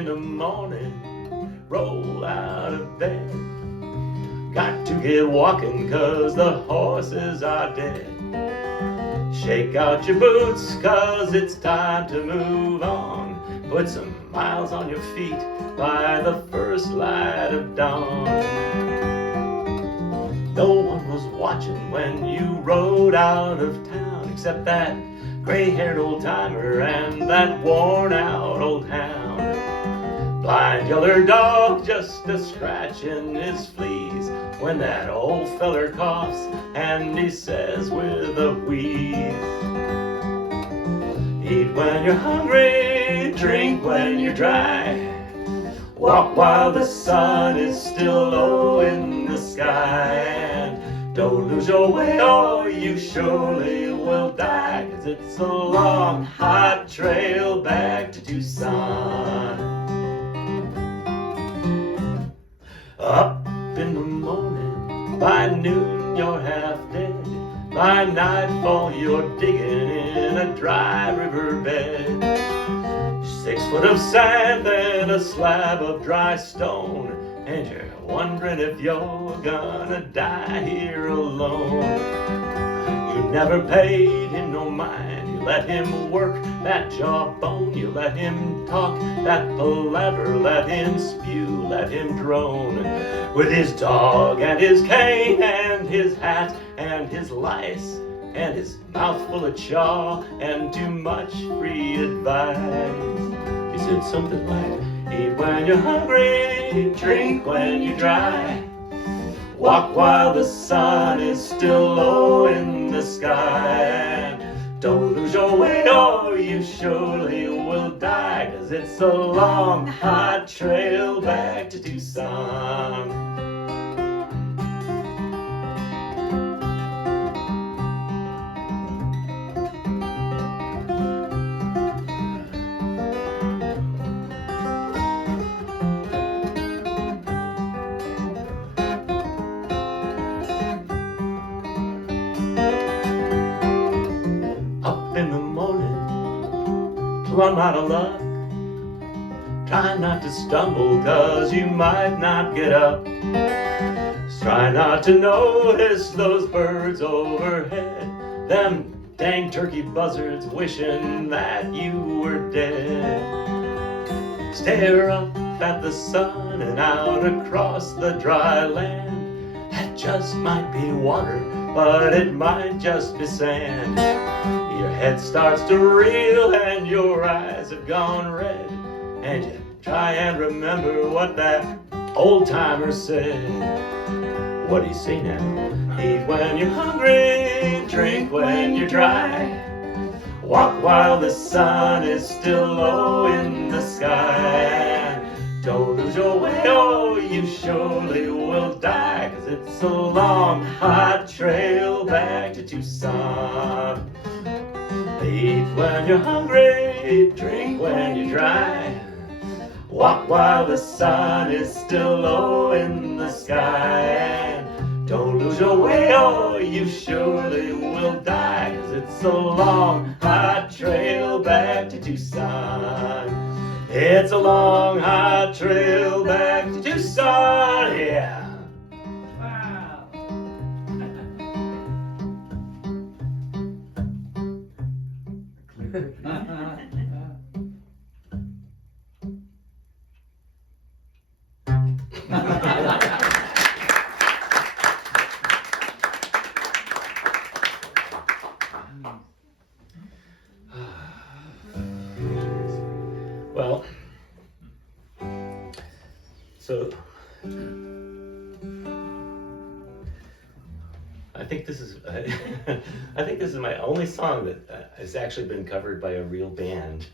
in the morning, roll out of bed. Got to get walking 'cause the horses are dead. Shake out your boots 'cause it's time to move on. Put some miles on your feet by the first light of dawn. No one was watching when you rode out of town, except that gray-haired old-timer and that worn-out old hound. Blind yeller dog just a scratching his fleas when that old feller coughs and he says with a wheeze, eat when you're hungry, drink when you're dry, walk while the sun is still low in the sky, and don't lose your way or you surely will die, 'cause it's a long hot trail back to Tucson. Up in the morning, by noon you're half dead. By nightfall you're digging in a dry riverbed. 6 foot of sand and a slab of dry stone, and you're wondering if you're gonna die here alone. You never paid him no mind, you let him work that jawbone, you let him talk that palaver, let him spew, let him drone. With his dog and his cane and his hat and his lice and his mouth full of chaw and too much free advice. He said something like, eat when you're hungry, drink when you're dry, walk while the sun is still low in the sky, and don't lose your way or you surely will die, 'cause it's a long hot trail back to Tucson. In the morning, plumb out of luck, try not to stumble 'cause you might not get up. Try not to notice those birds overhead, them dang turkey buzzards wishing that you were dead. Stare up at the sun and out across the dry land. That just might be water, but it might just be sand. Your head starts to reel and your eyes have gone red, and you try and remember what that old-timer said. What'd he say now? Eat when you're hungry, drink when you're dry, walk while the sun is still low in the sky, don't lose your way or you surely will die, 'cause it's a long hot trail back to Tucson. Eat when you're hungry, drink when you're dry, walk while the sun is still low in the sky, don't lose your way or you surely will die, 'cause it's a long hot trail back to Tucson. It's a long hot trail back to Tucson, yeah. Well, so I think this is I think this is my only song that has actually been covered by a real band.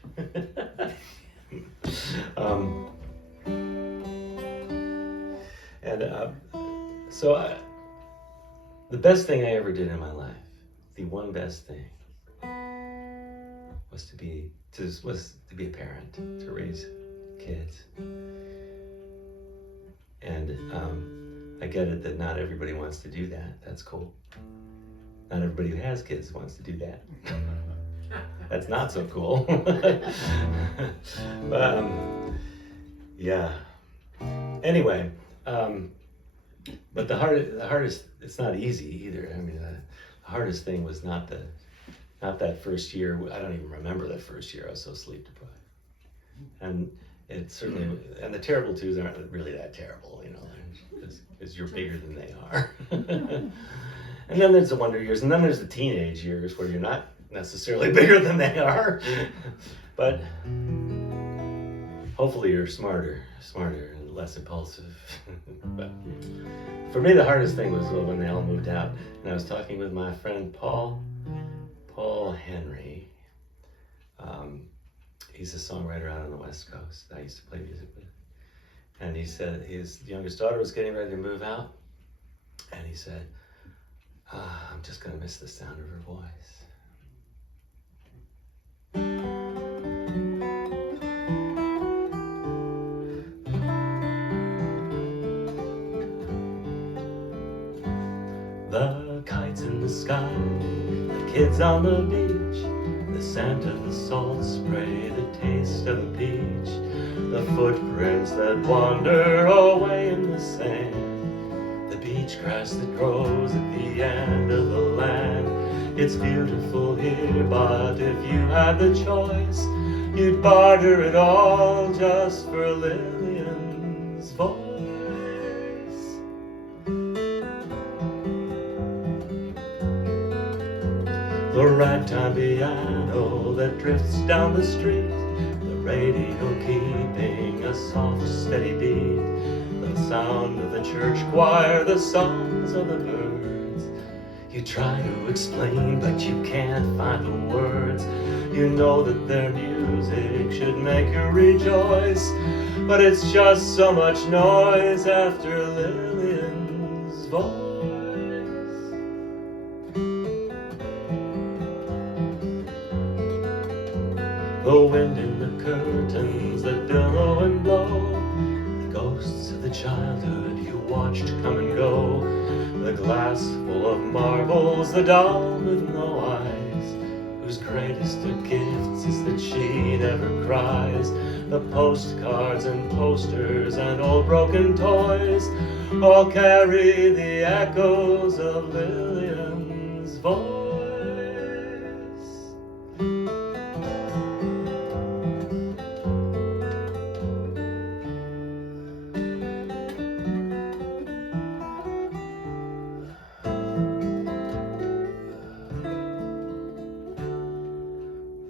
The best thing I ever did in my life, the one best thing, was to be a parent, to raise kids. And I get it that not everybody wants to do that. That's cool. Not everybody who has kids wants to do that. That's not so cool. But Yeah. Anyway, but the hardest, it's not easy either. I mean, the hardest thing was not that first year. I don't even remember that first year. I was so sleep deprived. And it certainly, and the terrible twos aren't really that terrible, you know, because you're bigger than they are. And then there's the wonder years, and then there's the teenage years where you're not necessarily bigger than they are, but hopefully you're smarter and less impulsive. But for me, the hardest thing was when they all moved out, and I was talking with my friend Paul Henry. He's a songwriter out on the West Coast that I used to play music with. And he said his youngest daughter was getting ready to move out. And he said, I'm just gonna miss the sound of her voice. The kites in the sky, the kids on the beach, the scent of the salt spray, the taste of a peach, the footprints that wander away in the sand, the beach grass that grows at the end of the land. It's beautiful here, but if you had the choice, you'd barter it all just for Lillian's voice. The ragtime piano that drifts down the street, the radio keeping a soft, steady beat, the sound of the church choir, the songs of the birds. You try to explain, but you can't find the words. You know that their music should make you rejoice, but it's just so much noise after Lillian's voice. The wind in the curtains that billow and blow, the ghosts of the childhood you watched come and go, the glass full of marbles, the doll with no eyes, whose greatest of gifts is that she never cries. The postcards and posters and old broken toys all carry the echoes of Lillian's voice.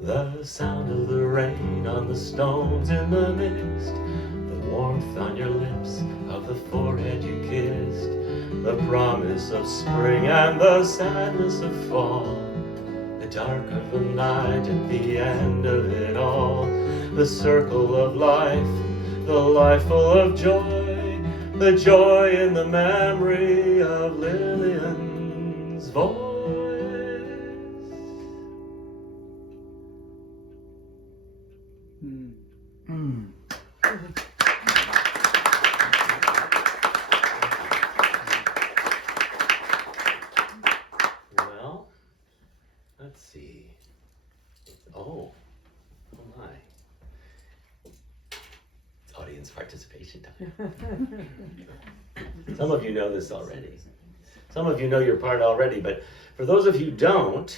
The sound of the rain on the stones in the mist, the warmth on your lips of the forehead you kissed, the promise of spring and the sadness of fall, the dark of the night at the end of it all, the circle of life, the life full of joy, the joy in the memory of Lillian's voice. Well, let's see. Oh my. It's audience participation time. Some of you know this already. Some of you know your part already, but for those of you who don't,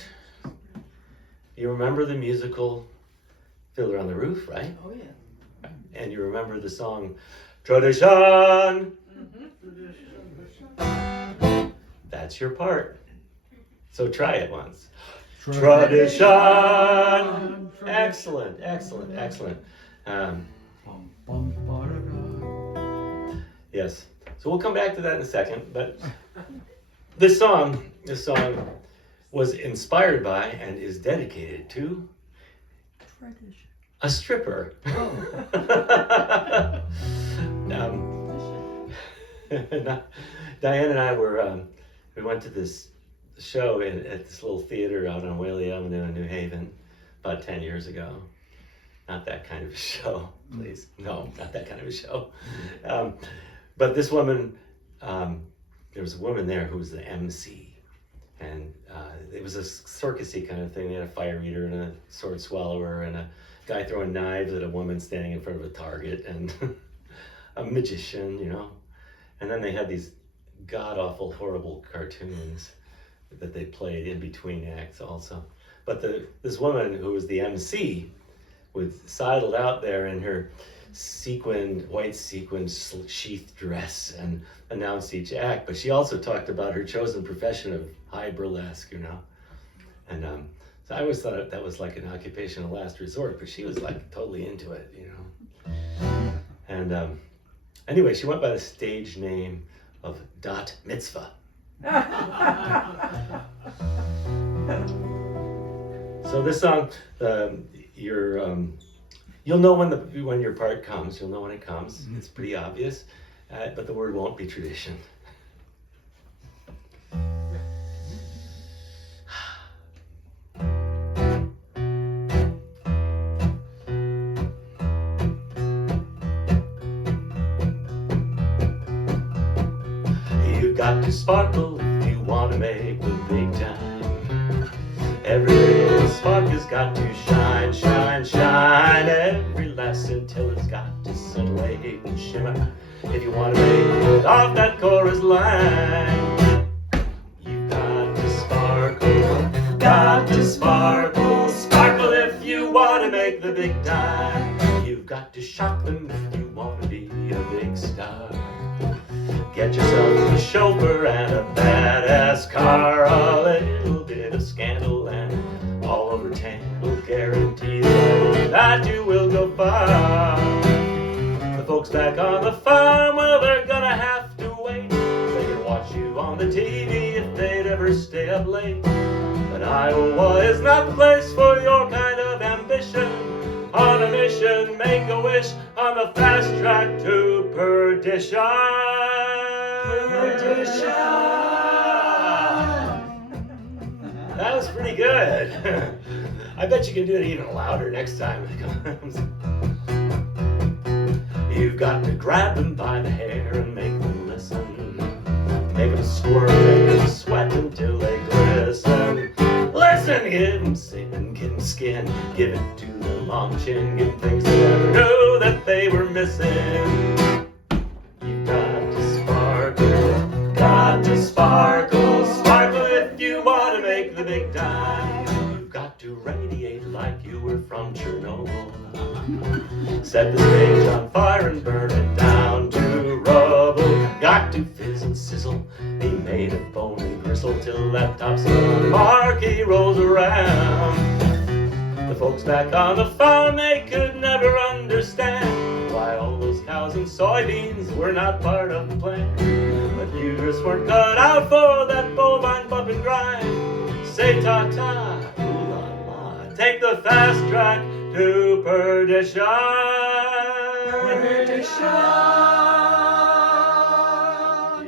you remember the musical Fiddler on the Roof, right? Oh, yeah. And you remember the song, Tradition! That's your part. So try it once. Tradition! Excellent, excellent, excellent. Yes. So we'll come back to that in a second, but this song was inspired by and is dedicated to a stripper. Diane and I we went to this show at this little theater out on Whaley Avenue in New Haven about 10 years ago. Not that kind of a show, please. No, not that kind of a show. But this woman, there was a woman there who was the MC. And it was a circusy kind of thing. They had a fire eater and a sword swallower and a guy throwing knives at a woman standing in front of a target. And a magician, you know. And then they had these god-awful, horrible cartoons that they played in between acts also. But this woman who was the MC sidled out there in her white sequined sheath dress and announced each act. But she also talked about her chosen profession of high burlesque, you know. And so I always thought that was like an occupation of last resort, but she was like totally into it, you know. And anyway, she went by the stage name of Dot Mitzvah. So this song, you'll know when your part comes. You'll know when it comes. It's pretty obvious, but the word won't be tradition. You've got to sparkle if you want to make the big time. Every little spark has got to shine, shine, shine. Every last until it's got to scintillate and shimmer. If you want to make it off that chorus line, you've got to sparkle, got to sparkle. Sparkle if you want to make the big time. You've got to shock them if you want to be a big star. Get yourself a chauffeur and a badass car. A little bit of scandal and all over town will guarantee that you will go far. The folks back on the farm, well, they're gonna have to wait. They can watch you on the TV if they'd ever stay up late. But Iowa is not the place for your kind of ambition. On a mission, make a wish on the fast track to perdition. That was pretty good. I bet you can do it even louder next time it comes. You've got to grab them by the hair and make them listen. Make them squirm, make them sweat until they glisten. Listen, give them sin, give them skin, give it to the long chin, give them things they never knew that they were missing. Got to sparkle, sparkle if you want to make the big time. You've got to radiate like you were from Chernobyl. Set the stage on fire and burn it down to rubble. Got to fizz and sizzle, be made of bone and gristle till that top spin marquee rolls around. The folks back on the farm, they could never understand why all those cows and soybeans were not part of the plan. But you just weren't cut out for that bovine bump and grind. Say ta-ta, ooh la la, take the fast track to perdition.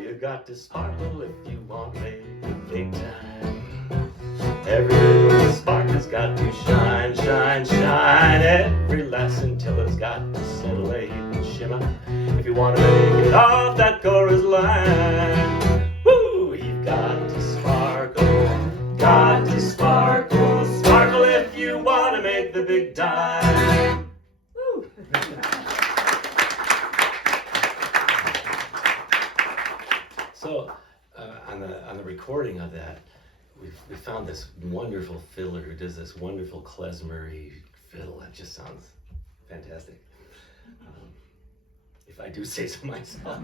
You got to sparkle if you want to make a big time. Every little spark has got to shine, shine, shine. Every last until it's got to scintillate and shimmer. If you want to make it off that chorus line, woo! You've got to sparkle, got to sparkle, sparkle if you want to make the big time. Woo! So on the recording of that, we found this wonderful fiddler who does this wonderful klezmer-y fiddle. It just sounds fantastic. If I do say so myself.